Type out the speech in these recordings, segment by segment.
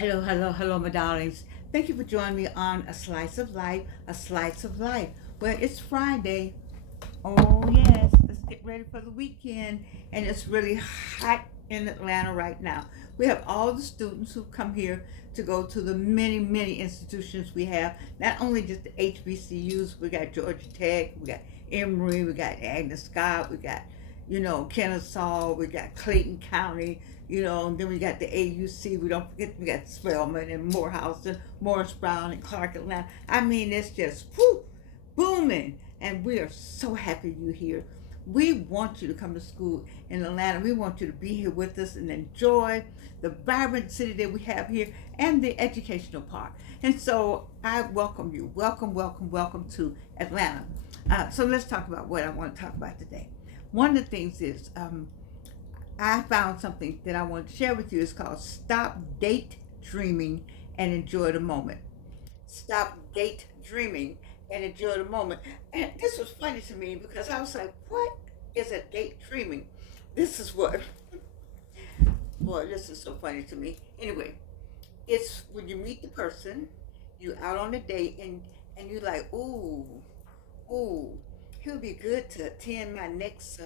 Hello, hello, hello, my darlings. Thank you for joining me on A Slice of Life, A Slice of Life. Well, it's Friday. Oh, yes, let's get ready for the weekend. And it's really hot in Atlanta right now. We have all the students who come here to go to the many, many institutions we have. Not only just the HBCUs, we got Georgia Tech, we got Emory, we got Agnes Scott, we got, Kennesaw, we got Clayton County, and then we got the AUC. We don't forget we got Spelman and Morehouse and Morris Brown and Clark Atlanta. I mean, it's just whew, booming, and we are so happy you're here. We want you to come to school in Atlanta. We want you to be here with us and enjoy the vibrant city that we have here and the educational part. And so I welcome you. Welcome, welcome, welcome to Atlanta. So let's talk about what I want to talk about today. One of the things is I found something that I want to share with you. It's called Stop Date Dreaming and Enjoy the Moment. Stop date dreaming and enjoy the moment. And this was funny to me because I was like, what is a date dreaming? This is what, boy, this is so funny to me. Anyway, it's when you meet the person, you out on a date and you're like, ooh, he'll be good to attend my next,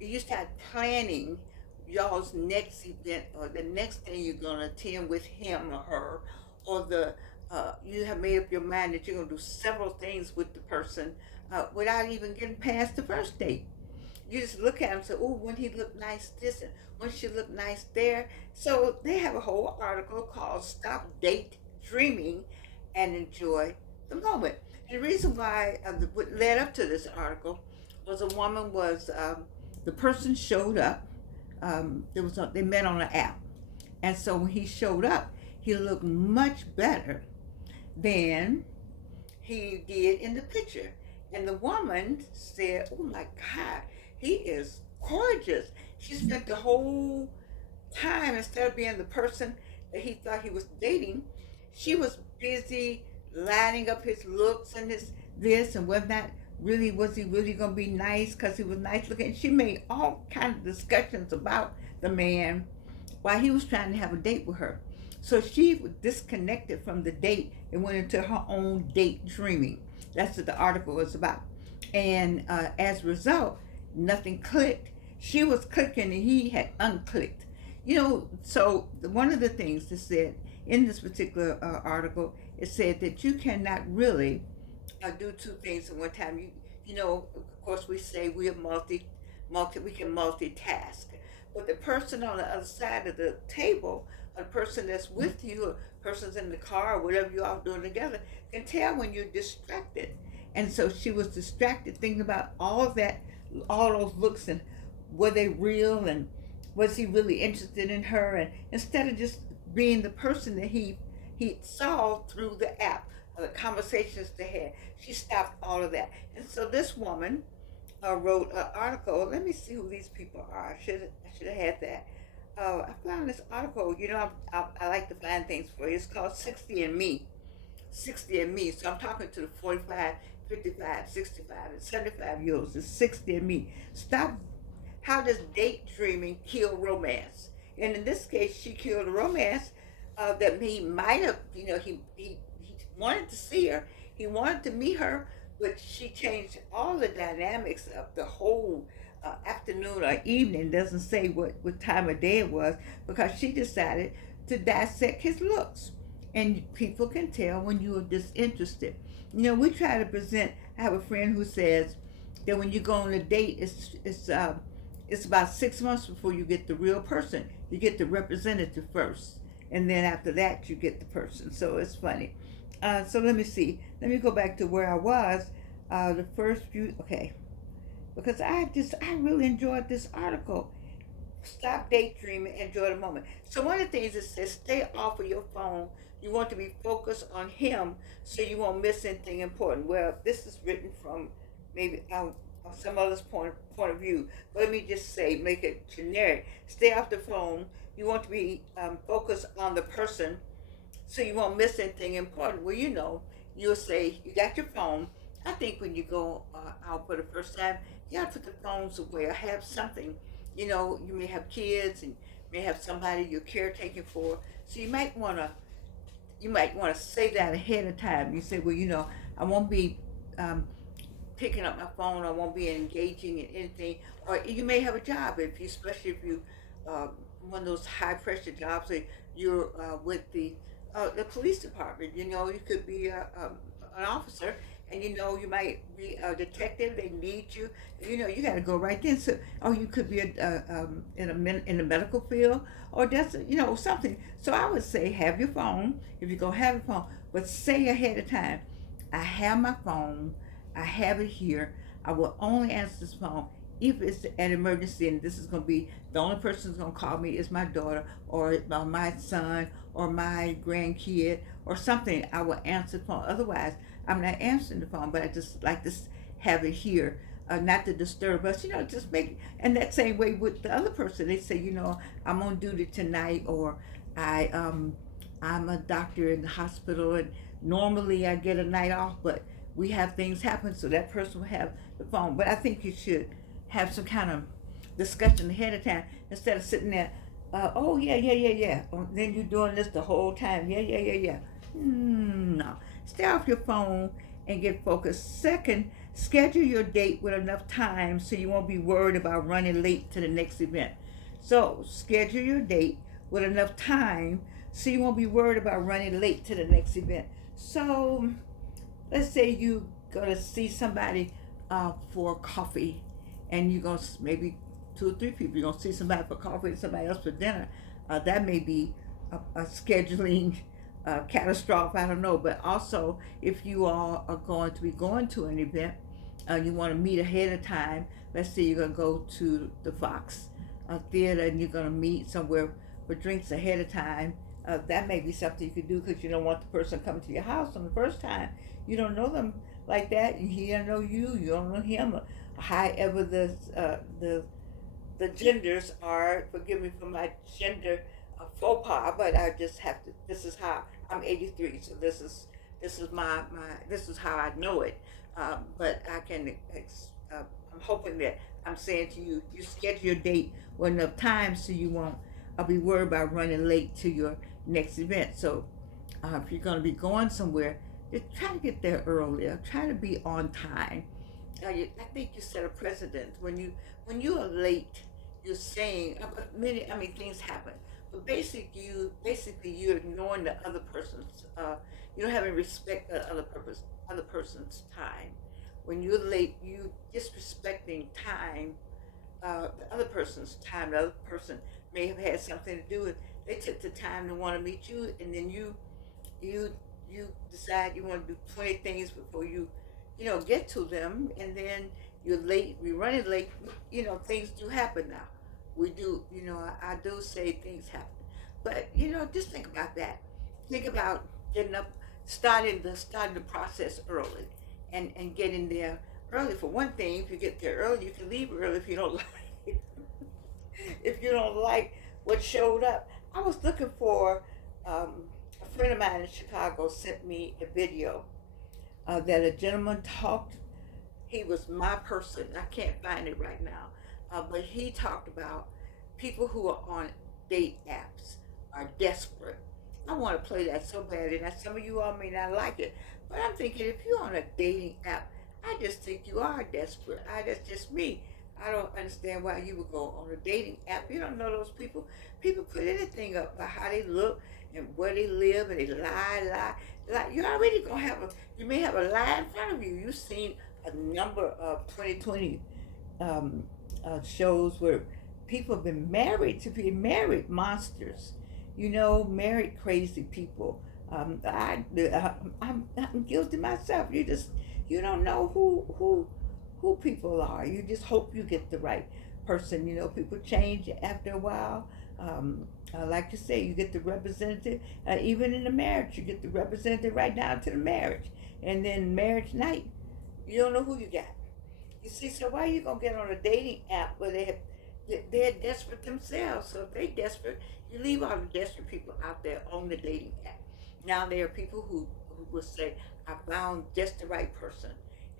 you start planning y'all's next event or the next thing you're going to attend with him or her, or you have made up your mind that you're going to do several things with the person without even getting past the first date. You just look at him and say, oh, when he look nice this and when she look nice there. So they have a whole article called Stop Date Dreaming and Enjoy the Moment. And the reason why what led up to this article was the person showed up. They met on an app. And so when he showed up, he looked much better than he did in the picture. And the woman said, oh my God, he is gorgeous. She spent the whole time, instead of being the person that he thought he was dating, she was busy lining up his looks and his this and whatnot. Really, was he really going to be nice because he was nice looking? She made all kinds of discussions about the man while he was trying to have a date with her. So she was disconnected from the date and went into her own date dreaming. That's what the article was about. And as a result, nothing clicked. She was clicking and he had unclicked. So one of the things that said in this particular article, it said that you cannot really do two things at one time. Of course, we say we are we can multitask. But the person on the other side of the table, or the person that's with you, or person's in the car, or whatever you all doing together, can tell when you're distracted. And so she was distracted, thinking about all of that, all those looks, and were they real, and was he really interested in her? And instead of just being the person that he saw through the app, the conversations they had, she stopped all of that. And so this woman wrote an article. Let me see who these people are. I should have had that. I found this article. I like to find things for you. It's called 60 and Me. 60 and Me. So I'm talking to the 45, 55, 65, and 75-year-olds. It's 60 and Me. Stop. How does date dreaming kill romance? And in this case, she killed a romance that he might have. He wanted to see her. He wanted to meet her, but she changed all the dynamics of the whole afternoon or evening. Doesn't say what time of day it was, because she decided to dissect his looks. And people can tell when you are disinterested. We try to present. I have a friend who says that when you go on a date, it's about 6 months before you get the real person. You get the representative first, and then after that you get the person. So it's funny. So let me see. Let me go back to where I was. The first few, okay, because I really enjoyed this article. Stop daydreaming, enjoy the moment. So one of the things it says, stay off of your phone. You want to be focused on him so you won't miss anything important. Well, this is written from maybe some other's point of view. But let me just say, make it generic. Stay off the phone. You want to be focused on the person so you won't miss anything important. Well, you'll say you got your phone. I think when you go out for the first time, you got to put the phones away or have something. You may have kids and may have somebody you're caretaking for. So you might want to say that ahead of time. You say, well, I won't be um, picking up my phone. I won't be engaging in anything. Or you may have a job, especially if you uh, one of those high pressure jobs that you're with the police department. You could be an officer, and you might be a detective. They need you. You got to go right then. So, or you could be in the medical field, or that's something. So I would say have your phone if you're gonna have a phone, but say ahead of time, I have my phone. I have it here. I will only answer this phone if it's an emergency, and this is going to be the only person who's going to call me is my daughter or my son or my grandkid or something. I will answer the phone. Otherwise, I'm not answering the phone, but I just like to have it here. Not to disturb us, just make, and that same way with the other person. They say, I'm on duty tonight, or I, I'm a doctor in the hospital, and normally I get a night off, but we have things happen, so that person will have the phone. But I think you should have some kind of discussion ahead of time instead of sitting there, oh yeah, yeah, yeah, yeah. Then you're doing this the whole time. Yeah, yeah, yeah, yeah. No. Stay off your phone and get focused. Second, schedule your date with enough time so you won't be worried about running late to the next event. So schedule your date with enough time so you won't be worried about running late to the next event. So let's say you gonna see somebody for coffee, and you're gonna maybe two or three people. You're gonna see somebody for coffee and somebody else for dinner. That may be a scheduling catastrophe. I don't know, but also if you all are going to be going to an event, you want to meet ahead of time. Let's say you're gonna go to the Fox Theater, and you're gonna meet somewhere for drinks ahead of time. That may be something you could do because you don't want the person coming to your house on the first time. You don't know them like that. He don't know you. You don't know him. However, the genders are. Forgive me for my gender faux pas, but I just have to. This is how I'm 83, so this is my this is how I know it. But I can. I'm hoping that I'm saying to you, you schedule your date with enough time so you won't. I'll be worried about running late to your next event. So if you're going to be going somewhere, just try to get there earlier. Try to be on time. I think you set a precedent when you are late. You're saying things happen, but basically you're ignoring the other person's. You don't have any respect for other person's time. When you're late, you disrespecting time, the other person's time. The other person may have had something to do with. They took the time to want to meet you, and then you you decide you want to do 20 things before you get to them, and then you're late. We're running late. Things do happen now. We do. I do say things happen, but just think about that. Think about getting up, starting the process early, and getting there early. For one thing, if you get there early, you can leave early if you don't like if you don't like what showed up. I was looking for a friend of mine in Chicago sent me a video that a gentleman talked. He was my person. I can't find it right now, but he talked about people who are on date apps are desperate. I want to play that so badly. Now, some of you all may not like it, but I'm thinking if you're on a dating app, I just think you are desperate. That's just me. I don't understand why you would go on a dating app. You don't know those people. People put anything up about how they look and where they live, and they lie. You're already gonna have a. You may have a lie in front of you. You've seen a number of 2020 shows where people have been married to be married monsters. Married crazy people. I'm guilty myself. You don't know who people are. You just hope you get the right person. People change after a while. Like you say, you get the representative. Even in the marriage, you get the representative right down to the marriage, and then marriage night, you don't know who you got. You see, so why are you gonna get on a dating app where they're desperate themselves? So if they're desperate, you leave all the desperate people out there on the dating app. Now there are people who will say, "I found just the right person,"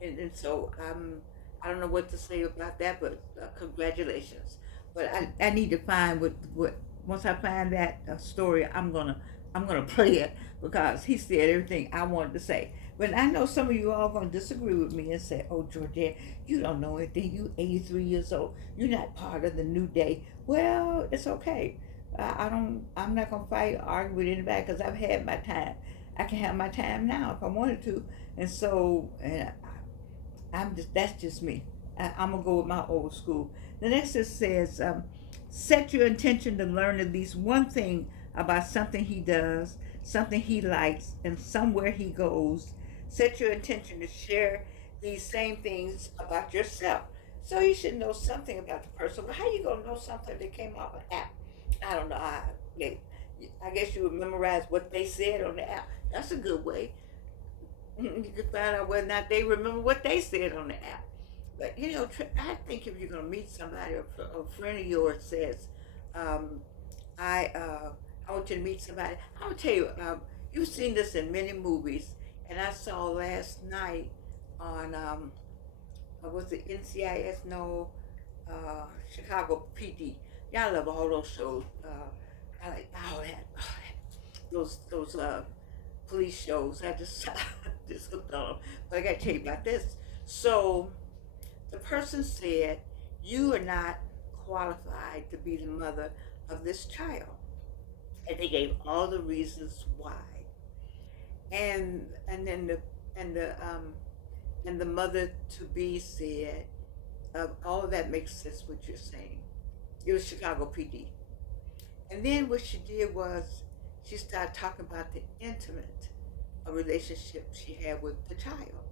and so I don't know what to say about that, but congratulations. But I need to find once I find that story, I'm gonna play it because he said everything I wanted to say. But I know some of you all gonna disagree with me and say, "Oh, Georgette, you don't know anything. You 83 years old. You're not part of the new day." Well, it's okay. I don't. I'm not gonna fight or argue with anybody because I've had my time. I can have my time now if I wanted to, and so I'm just that's just me. I'm gonna go with my old school. The next it says, set your intention to learn at least one thing about something he does, something he likes, and somewhere he goes. Set your intention to share these same things about yourself. So you should know something about the person. But how you gonna know something that came off an app? I don't know. I guess you would memorize what they said on the app. That's a good way. You can find out whether or not they remember what they said on the app. But I think if you're gonna meet somebody, a friend of yours says, um, I want you to meet somebody. I will tell you, you've seen this in many movies, and I saw last night on was it NCIS? No, Chicago PD. Yeah, I love all those shows. I like those police shows. I just just hooked on them. But I got to tell you about this. So the person said, "You are not qualified to be the mother of this child," and they gave all the reasons why. And then and the um and the mother to be said, "All of that makes sense. What you're saying." It was Chicago PD. And then what she did was she started talking about the intimate relationship she had with the child.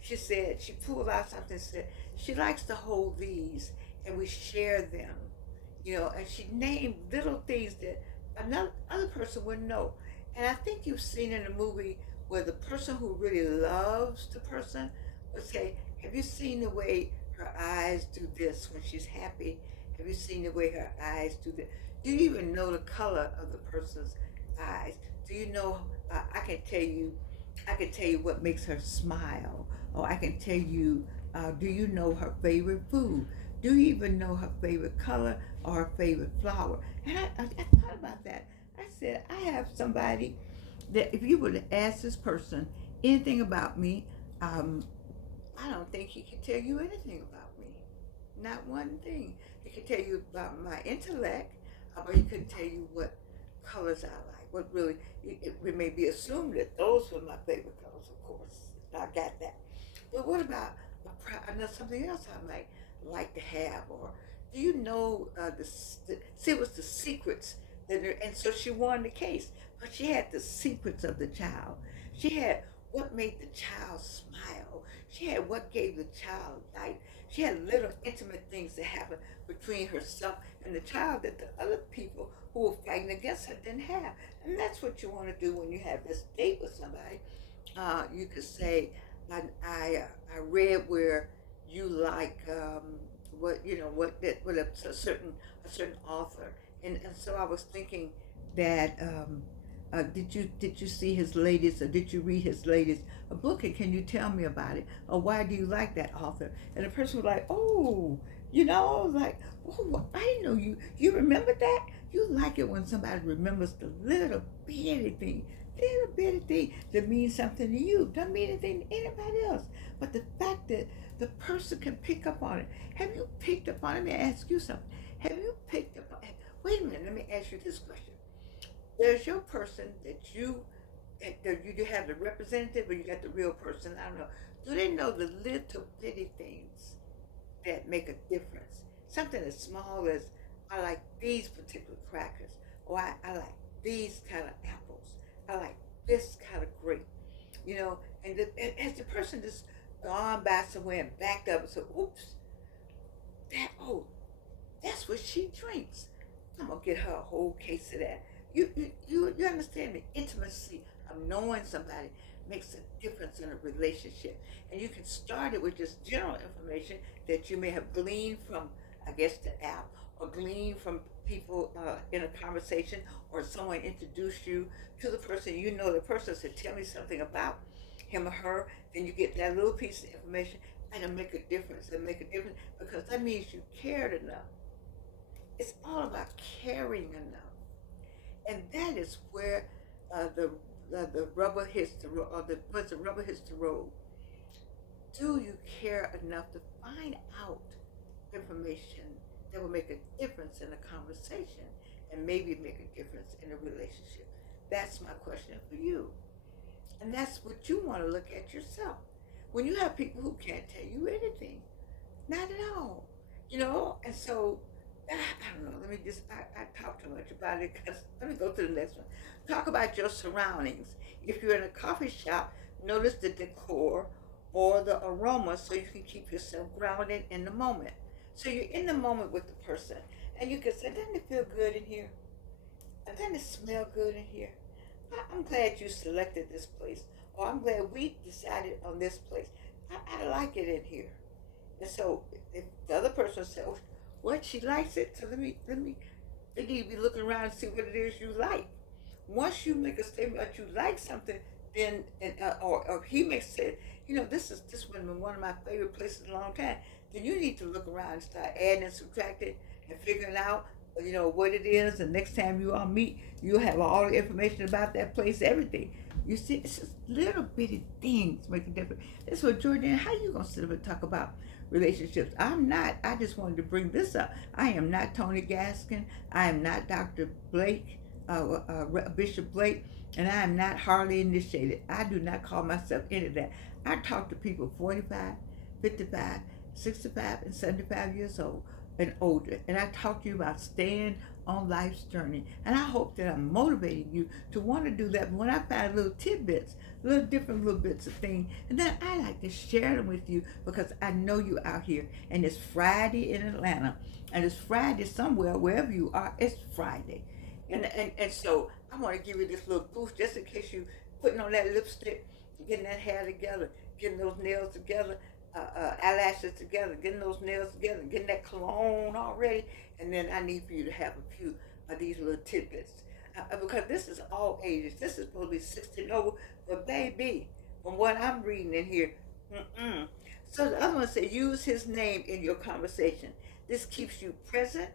She said she pulled out something and said she likes to hold these and we share them, and she named little things that another other person wouldn't know. And I think you've seen in a movie where the person who really loves the person would say, "Have you seen the way her eyes do this when she's happy? Have you seen the way her eyes do that? Do you even know the color of the person's eyes? Do you know? I can tell you, I can tell you what makes her smile, or I can tell you. Do you know her favorite food? Do you even know her favorite color or her favorite flower?" And I thought about that. I said, I have somebody that if you were to ask this person anything about me, um, I don't think he can tell you anything about me. Not one thing. He can tell you about my intellect, but he couldn't tell you what colors I like. What really, it may be assumed that those were my favorite colors, of course. I got that. But what about something else I might like to have? Or do you know see, it was the secrets and so she won the case. But she had the secrets of the child. She had what made the child smile. She had what gave the child life. She had little intimate things that happened between herself and the child that the other people who were fighting against her didn't have. And that's what you want to do when you have this date with somebody. You could say, I read where you like what a certain author, and so I was thinking that did you see his latest, or did you read his latest book, and can you tell me about it, or why do you like that author? And the person was like, oh, like, oh, I didn't know you remember that. You like it when somebody remembers the little bitty thing that means something to you doesn't mean anything to anybody else. But the fact that the person can pick up on it. Have you picked up on it? Let me ask you something. Have you picked up on it? Wait a minute, let me ask you this question. There's your person that you do have the representative, or you got the real person. I don't know. Do they know the little bitty things that make a difference? Something as small as, I like these particular crackers, or I like these kind of apples. I like this kind of grape, and as the person just gone by somewhere and backed up and said, oops, oh, that's what she drinks. I'm gonna get her a whole case of that. You understand the intimacy of knowing somebody makes a difference in a relationship, and you can start it with just general information that you may have gleaned from, I guess, the app, or gleaned from people in a conversation, or someone introduced you to the person. The person said, "Tell me something about him or her." Then you get that little piece of information, and it'll make a difference. It'll make a difference because that means you cared enough. It's all about caring enough. And that is where the rubber hits the road, or the rubber hits the road. Do you care enough to find out information that will make a difference in a conversation and maybe make a difference in a relationship? That's my question for you. And that's what you want to look at yourself. When you have people who can't tell you anything, not at all, and so I don't know. Let me just, I talk too much about it because let me go to the next one. Talk about your surroundings. If you're in a coffee shop, notice the decor or the aroma so you can keep yourself grounded in the moment. So you're in the moment with the person and you can say, doesn't it feel good in here? Doesn't it smell good in here? I'm glad you selected this place, or I'm glad we decided on this place. I like it in here. And so if the other person says, oh, what, she likes it, so they need to be looking around and see what it is you like. Once you make a statement that you like something, then, or he makes it, this one been one of my favorite places in a long time, then you need to look around and start adding and subtracting and figuring out, what it is. And next time you all meet, you'll have all the information about that place, everything. You see, it's just little bitty things make a difference. That's what, Jordan, how you gonna sit up and talk about relationships? I'm not. I just wanted to bring this up. I am not Tony Gaskin. I am not Dr. Blake, Bishop Blake, and I am not Harley initiated. I do not call myself any of that. I talk to people 45, 55, 65, and 75 years old and older. And I talk to you about staying on life's journey. And I hope that I'm motivating you to want to do that. When I find little tidbits, little bits of things, and then I like to share them with you because I know you out here. And it's Friday in Atlanta. And it's Friday somewhere, wherever you are, it's Friday. And so I want to give you this little boost just in case you putting on that lipstick, getting that hair together, getting those nails together, eyelashes together, getting those nails together, getting that cologne already, and then I need for you to have a few of these little tidbits. Because this is all ages. This is supposed to be 60 and over, but baby, from what I'm reading in here, So the other one said, use his name in your conversation. This keeps you present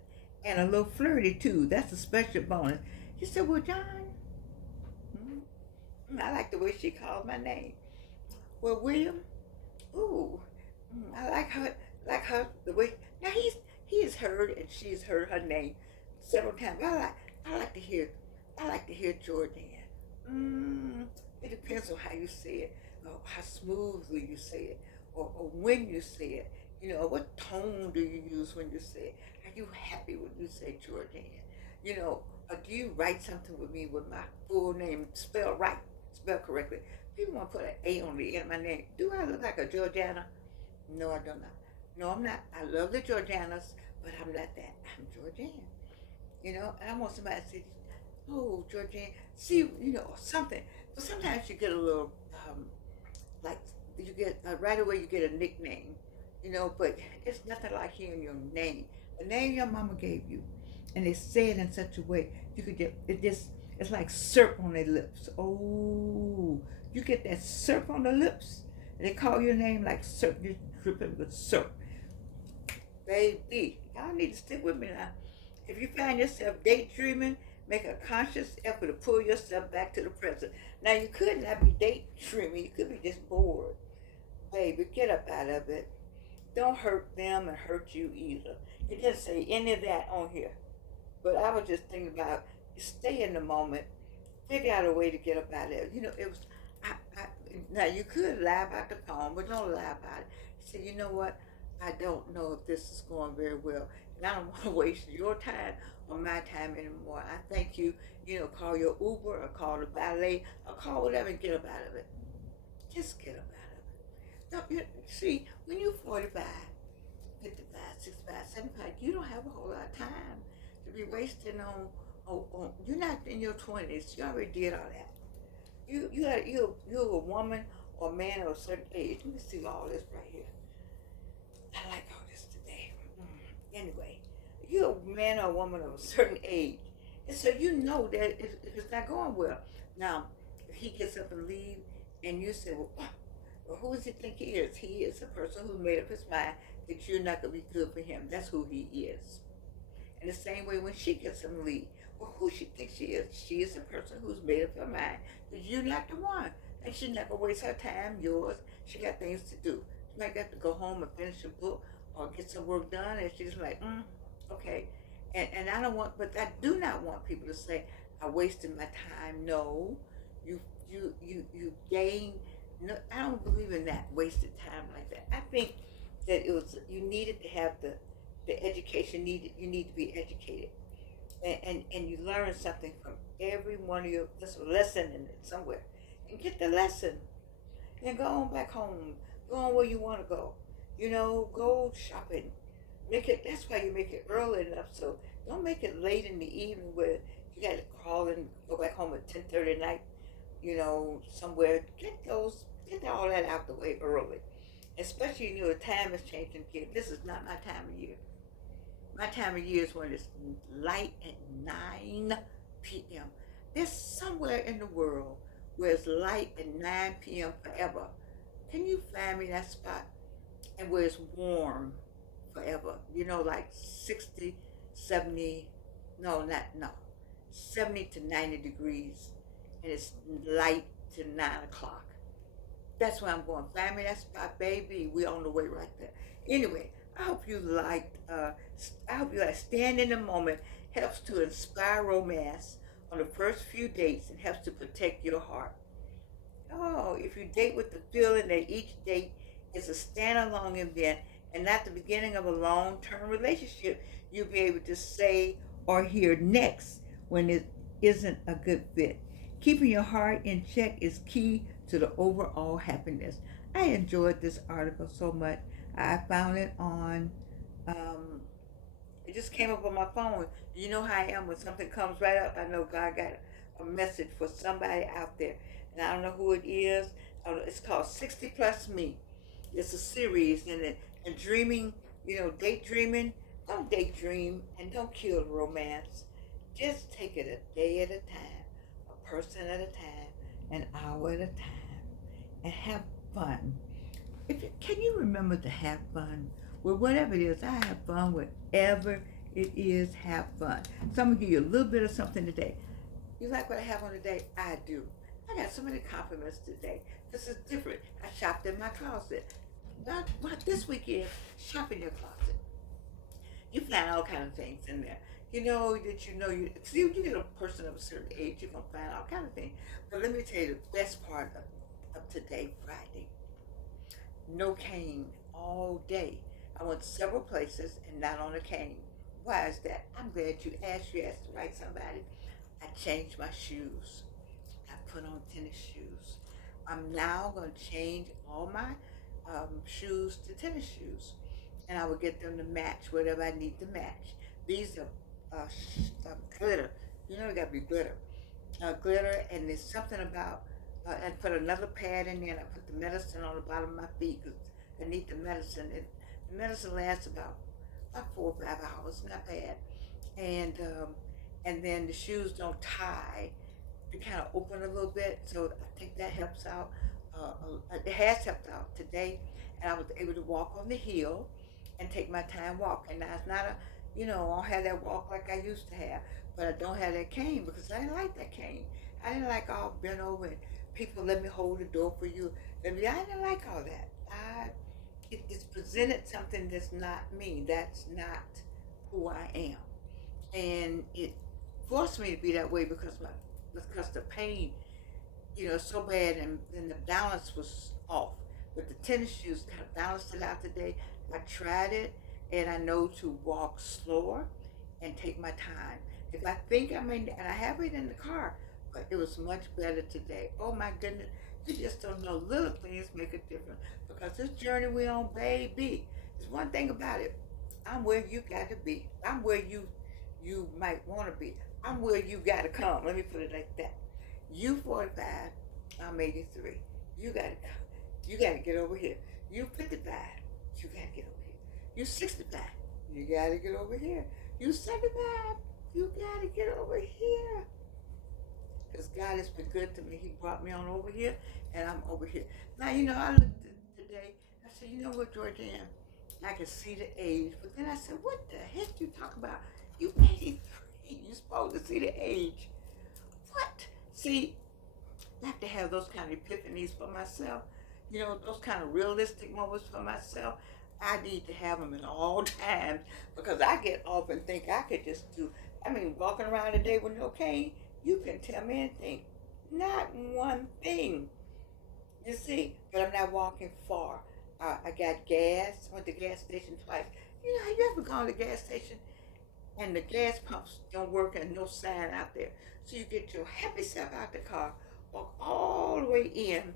and a little flirty too. That's a special bonus. He said, well, John, I like the way she called my name. Well, William, ooh, I like her the way. Now he has heard and she's heard her name several times. I like to hear Jordan. It depends on how you say it, or how smoothly you say it, or when you say it. What tone do you use when you say it? Are you happy when you say Jordan? Or do you write something with me with my full name spelled right, spelled correctly? People want to put an A on the end of my name. Do I look like a Georgiana? No, I do not. No, I'm not. I love the Georgianas, but I'm not that. I'm Georgian. And I want somebody to say, oh, Georgian, see, or something. But sometimes you get a little, like, you get, right away you get a nickname, but it's nothing like hearing your name. The name your mama gave you. And they say it in such a way, you could get, it's like syrup on their lips. Oh, you get that syrup on the lips, and they call your name like syrup, you drip it with syrup. Baby, y'all need to stick with me now. If you find yourself daydreaming, make a conscious effort to pull yourself back to the present. Now, you could not be daydreaming, you could be just bored. Baby, get up out of it. Don't hurt them and hurt you either. It doesn't say any of that on here. But I was just thinking about stay in the moment, figure out a way to get up out of it. It was, now you could lie about the poem, but don't lie about it. Say, you know what? I don't know if this is going very well. And I don't want to waste your time or my time anymore. I thank you. Call your Uber or call the valet or call whatever and get up out of it. Just get up out of it. See, when you're 45, 55, 65, 75, you don't have a whole lot of time to be wasting on you're not in your 20s. You already did all that. You're a woman or man of a certain age. Let me see all this right here. I like all this today. Anyway, you're a man or a woman of a certain age. And so you know that it's not going well. Now, if he gets up and leave and you say, well, who does he think he is? He is a person who made up his mind that you're not going to be good for him. That's who he is. In the same way when she gets up and leave. who she thinks she is. She is the person who's made up her mind. Because you're not the one. And she's not going to waste her time, yours. She got things to do. She might have to go home and finish a book or get some work done. And she's like, okay. And I don't want, but I do not want people to say, I wasted my time. No, you gain. No, I don't believe in that wasted time like that. I think that you needed to have the education needed. You need to be educated, and you learn something from every one of your. There's a lesson in it somewhere, and get the lesson, and go on back home. Go on where you want to go. Go shopping. Make it. That's why you make it early enough. So don't make it late in the evening where you got to call and go back home at 10:30 at night. Somewhere. Get all that out the way early. Especially, the time is changing, kid. This is not my time of year. My time of year is when it's light at 9 p.m. There's somewhere in the world where it's light at 9 p.m. forever. Can you find me that spot? And where it's warm forever. Like 60, 70, no, 70 to 90 degrees. And it's light to 9 o'clock. That's where I'm going. Find me that spot, baby. We're on the way right there. Anyway, I hope you liked, Stand in the Moment helps to inspire romance on the first few dates and helps to protect your heart. Oh, if you date with the feeling that each date is a standalone event and not the beginning of a long-term relationship, you'll be able to say or hear next when it isn't a good fit. Keeping your heart in check is key to the overall happiness. I enjoyed this article so much. I found it on, it just came up on my phone. You know how I am when something comes right up. I know God got a message for somebody out there. And I don't know who it is. It's called 60+Me. It's a series. And dreaming, daydreaming, don't daydream and don't kill romance. Just take it a day at a time, a person at a time, an hour at a time, and have fun. Can you remember to have fun? Well, whatever it is, I have fun. Whatever it is, have fun. So I'm going to give you a little bit of something today. You like what I have on today? I do. I got so many compliments today. This is different. I shopped in my closet. Not this weekend, shop in your closet. You find all kinds of things in there. See, when you get a person of a certain age, you're going to find all kinds of things. But let me tell you the best part of today, Friday. No cane all day. I went several places and not on a cane. Why is that? I'm glad you asked. You asked the right somebody. I changed my shoes. I put on tennis shoes. I'm now going to change all my shoes to tennis shoes. And I will get them to match whatever I need to match. These are glitter. It got to be glitter. Glitter, and there's something about, I put another pad in there, and I put the medicine on the bottom of my feet because I need the medicine. The medicine lasts about 4 or 5 hours, not bad. And then the shoes don't tie. They kind of open a little bit, so I think that helps out. It has helped out today, and I was able to walk on the hill and take my time walking. Now, it's not I don't have that walk like I used to have, but I don't have that cane because I didn't like that cane. I didn't like all bent over and people let me hold the door for you. I didn't like all that. It's presented something that's not me. That's not who I am. And it forced me to be that way because the pain, so bad, and the balance was off. But the tennis shoes kind of balanced it out today. I tried it, and I know to walk slower and take my time. If I think and I have it in the car, but it was much better today. Oh my goodness, you just don't know. Little things make a difference because this journey we're on, baby, there's one thing about it. I'm where you got to be. I'm where you might want to be. I'm where you got to come. Let me put it like that. You 45, I'm 83. You got to come. You got to get over here. You 55, you got to get over here. You 65, you got to get over here. You 75, you got to get over here. Because God has been good to me. He brought me on over here, and I'm over here. Now, I looked at today. I said, you know what, Georgianne? I can see the age. But then I said, what the heck you talk about? You 83. You're supposed to see the age. What? See, I have to have those kind of epiphanies for myself. You know, those kind of realistic moments for myself. I need to have them in all times because I get off and think I could just do. I mean, walking around today with no cane, you can tell me anything. Not one thing. You see, but I'm not walking far. I got gas. Went to the gas station twice. You know, you ever gone to the gas station and the gas pumps don't work and no sign out there? So you get your happy self out the car, walk all the way in.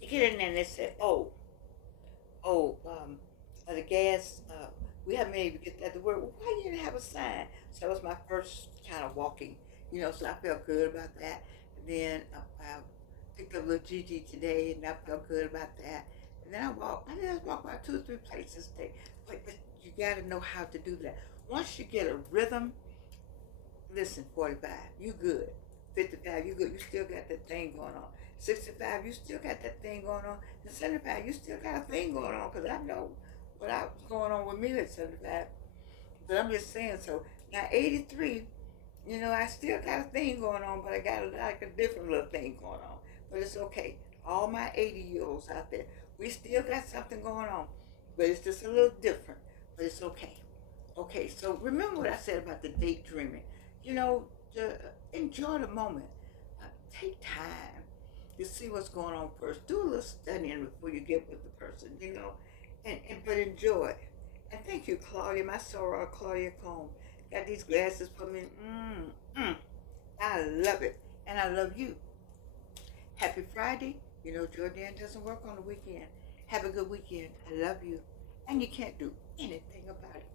You get in there and they say, the gas, we haven't been able to get that to work. Well, why you didn't have a sign? So that was my first kind of walking, you know, so I felt good about that. And then I picked up little Gigi today and I felt good about that. And then I just walked about 2 or 3 places today. But you got to know how to do that. Once you get a rhythm, listen, 45, you good. 55, you good. You still got that thing going on. 65, you still got that thing going on. And 75, you still got a thing going on. Because I know what was going on with me at 75. But I'm just saying, so now 83, you know, I still got a thing going on, but I got like a different little thing going on. But it's okay. All my 80-year-olds out there, we still got something going on. But it's just a little different. But it's okay. Okay, so remember what I said about the daydreaming. You know, enjoy the moment. Take time to see what's going on first. Do a little studying before you get with the person, you know, but enjoy. And thank you, Claudia, my soror Claudia Combe. Got these glasses for me. I love it. And I love you. Happy Friday. You know, Jordan doesn't work on the weekend. Have a good weekend. I love you. And you can't do anything about it.